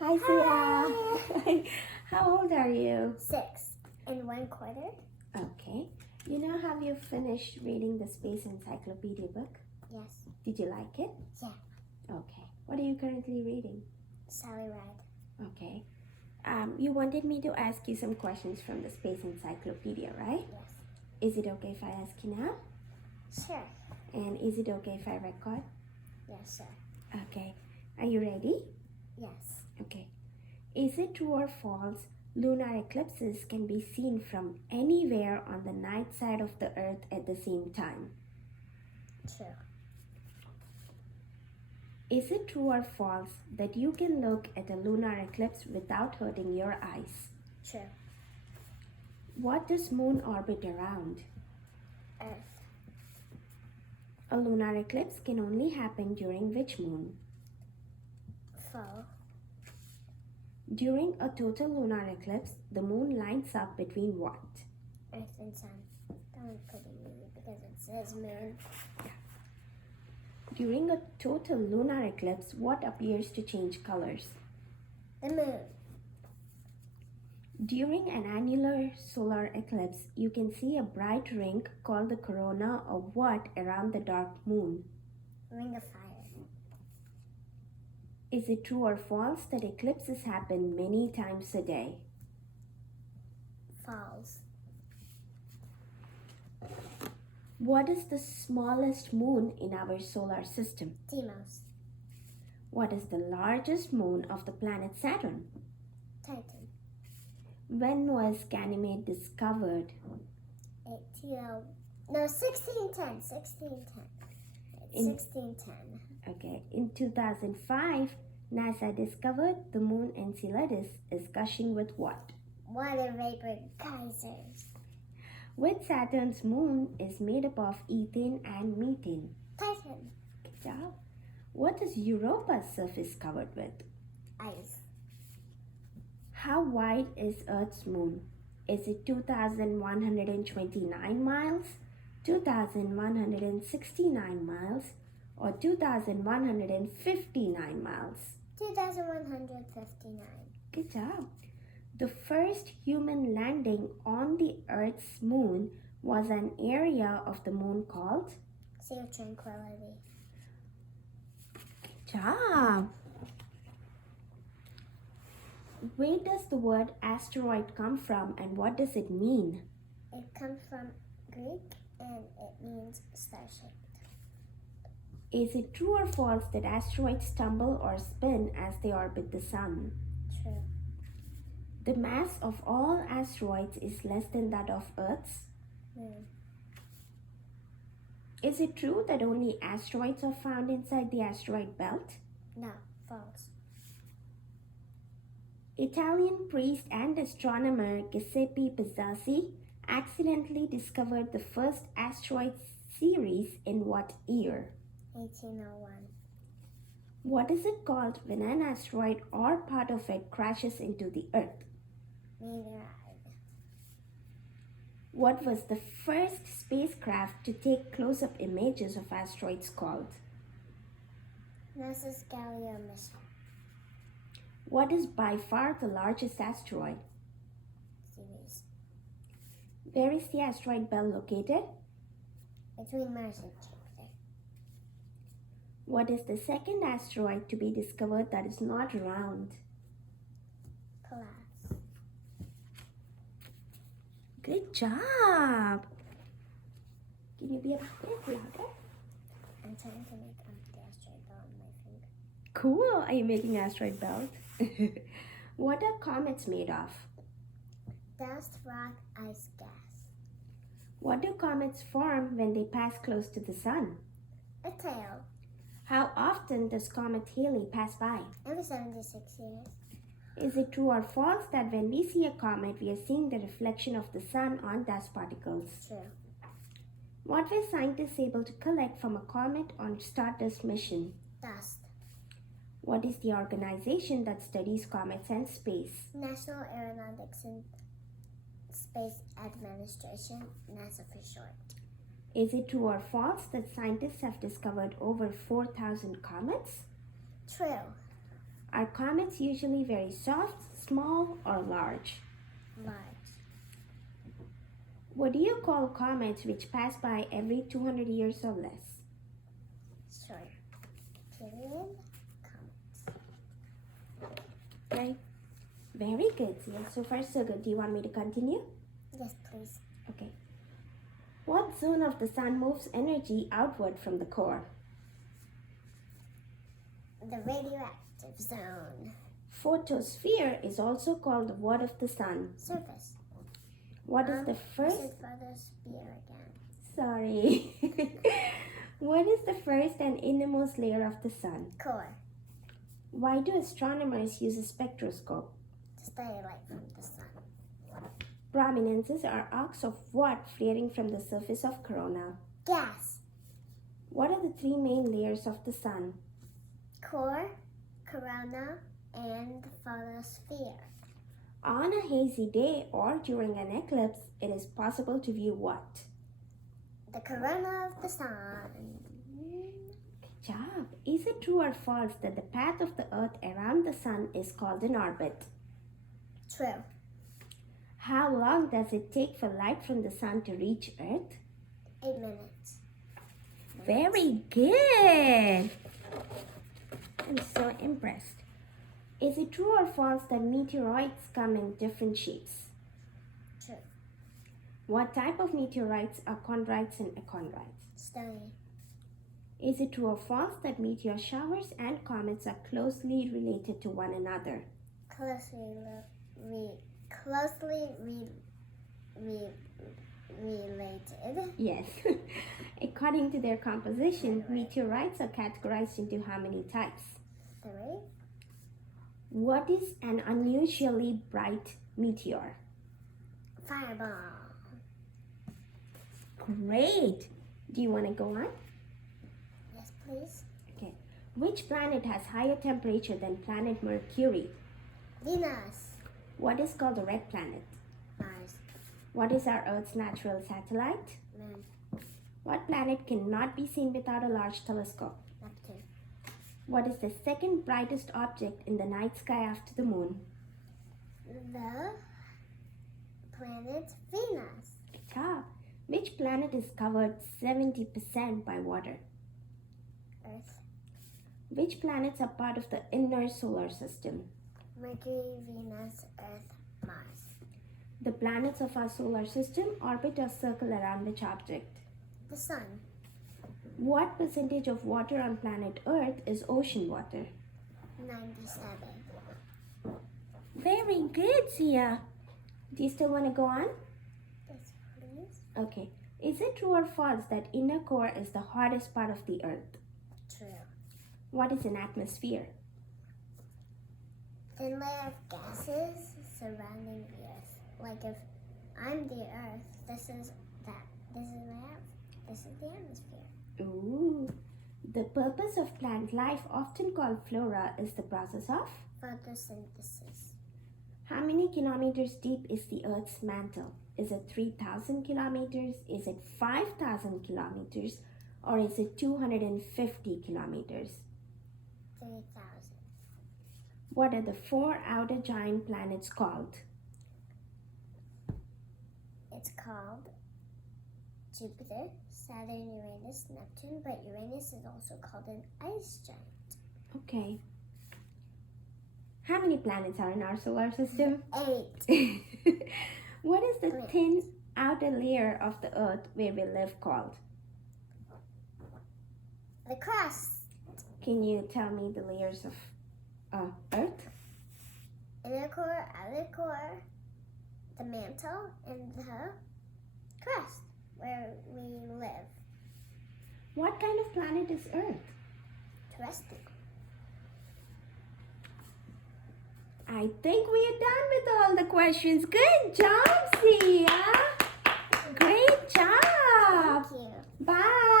Hi, Sia. How old are you? 6 1/4. Okay. You know, have you finished reading the Space Encyclopedia book? Yes. Did you like it? Yeah. Okay. What are you currently reading? Sally Ride. Okay. You wanted me to ask you some questions from the Space Encyclopedia, right? Yes. Is it okay if I ask you now? Sure. And is it okay if I record? Yes, sir. Okay. Are you ready? Yes. Okay. Is it true or false? Lunar eclipses can be seen from anywhere on the night side of the Earth at the same time. True. Is it true or false that you can look at a lunar eclipse without hurting your eyes? True. What does moon orbit around? Earth. A lunar eclipse can only happen during which moon? Full. During a total lunar eclipse, the moon lights up between what? Earth and sun. That one's pretty easy because it says moon. During a total lunar eclipse, what appears to change colors? The moon. During an annular solar eclipse, you can see a bright ring called the corona of what around the dark moon? Ring of fire. Is it true or false that eclipses happen many times a day? Falls. What is the smallest moon in our solar system? Deimos. What is the largest moon of the planet Saturn? Titan. When was Ganymede discovered? 1610. 1610. Okay, in 2005, NASA discovered the moon Enceladus is gushing with what? Water vapor geysers. Which Saturn's moon is made up of ethane and methane? Titan. Good job. What is Europa's surface covered with? Ice. How wide is Earth's moon? Is it 2,129 miles, 2,169 miles, or 2,159 miles? 2159. Good job. The first human landing on the Earth's moon was an area of the moon called? Sea of Tranquility. Good job. Where does the word asteroid come from and what does it mean? It comes from Greek and it means star-shaped. Is it true or false that asteroids tumble or spin as they orbit the sun? True. The mass of all asteroids is less than that of Earth's. Moon. Is it true that only asteroids are found inside the asteroid belt? No, false. Italian priest and astronomer Giuseppe Pizzazzi accidentally discovered the first asteroid series in what year? 1801. What is it called when an asteroid or part of it crashes into the Earth? Meteorite. What was the first spacecraft to take close-up images of asteroids called? NASA's Galileo mission. What is by far the largest asteroid? Ceres. Where is the asteroid belt located? Between Mars and Jupiter. What is the second asteroid to be discovered that is not round? Pallas. Good job! Can you be a bit louder? I'm trying to make the asteroid belt on my finger. Cool! Are you making asteroid belt? What are comets made of? Dust, rock, ice, gas. What do comets form when they pass close to the sun? A tail. How often does comet Halley pass by? Every 76 years. Is it true or false that when we see a comet, we are seeing the reflection of the sun on dust particles? True. What were scientists able to collect from a comet on Stardust mission? Dust. What is the organization that studies comets and space? National Aeronautics and Space Administration, NASA for short. Is it true or false that scientists have discovered over 4,000 comets? True. Are comets usually very soft, small, or large? Large. What do you call comets which pass by every 200 years or less? Short. Period. Comet. Right. Very good, Zia. So far, so good. Do you want me to continue? Yes, please. Okay. What zone of the sun moves energy outward from the core? The radioactive zone. Photosphere is also called the what of the sun. Surface. What is the first? This is photosphere again. Sorry. What is the first and innermost layer of the sun? Core. Why do astronomers use a spectroscope? To study light from the sun. Prominences are arcs of what flaring from the surface of corona? Gas. What are the three main layers of the sun? Core, corona, and photosphere. On a hazy day or during an eclipse, it is possible to view what? The corona of the sun. Good job. Is it true or false that the path of the Earth around the sun is called an orbit? True. How long does it take for light from the sun to reach Earth? 8 minutes. Very good. I'm so impressed. Is it true or false that meteoroids come in different shapes? True. What type of meteorites are chondrites and achondrites? Stony. Is it true or false that meteor showers and comets are closely related to one another? Related. Yes. According to their composition, meteorites are categorized into how many types? 3. What is an unusually bright meteor? Fireball. Great. Do you want to go on? Yes, please. Okay. Which planet has higher temperature than planet Mercury? Venus. What is called a red planet? Mars. What is our Earth's natural satellite? Moon. What planet cannot be seen without a large telescope? Neptune. What is the second brightest object in the night sky after the moon? The planet Venus. Good job. Which planet is covered 70% by water? Earth. Which planets are part of the inner solar system? Mercury, Venus, Earth, Mars. The planets of our solar system orbit or circle around which object? The sun. What percentage of water on planet Earth is ocean water? 97. Very good, Zia. Do you still want to go on? Yes, please. Okay. Is it true or false that inner core is the hottest part of the Earth? True. What is an atmosphere? Thin layer of gases surrounding the Earth. Like if I'm the Earth, this is that. This is my Earth. This is the atmosphere. Ooh. The purpose of plant life, often called flora, is the process of? Photosynthesis. How many kilometers deep is the Earth's mantle? Is it 3,000 kilometers? Is it 5,000 kilometers? Or is it 250 kilometers? 3,000. What are the four outer giant planets called? It's called Jupiter, Saturn, Uranus, Neptune, but Uranus is also called an ice giant. Okay. How many planets are in our solar system? 8. What is the Planets. thin outer layer of the Earth where we live called? The crust. Can you tell me the layers of Earth? Inner core, outer core, the mantle, and the crust where we live. What kind of planet is Earth? Terrestrial. I think we are done with all the questions. Good job, Sia. Great job. Thank you. Bye.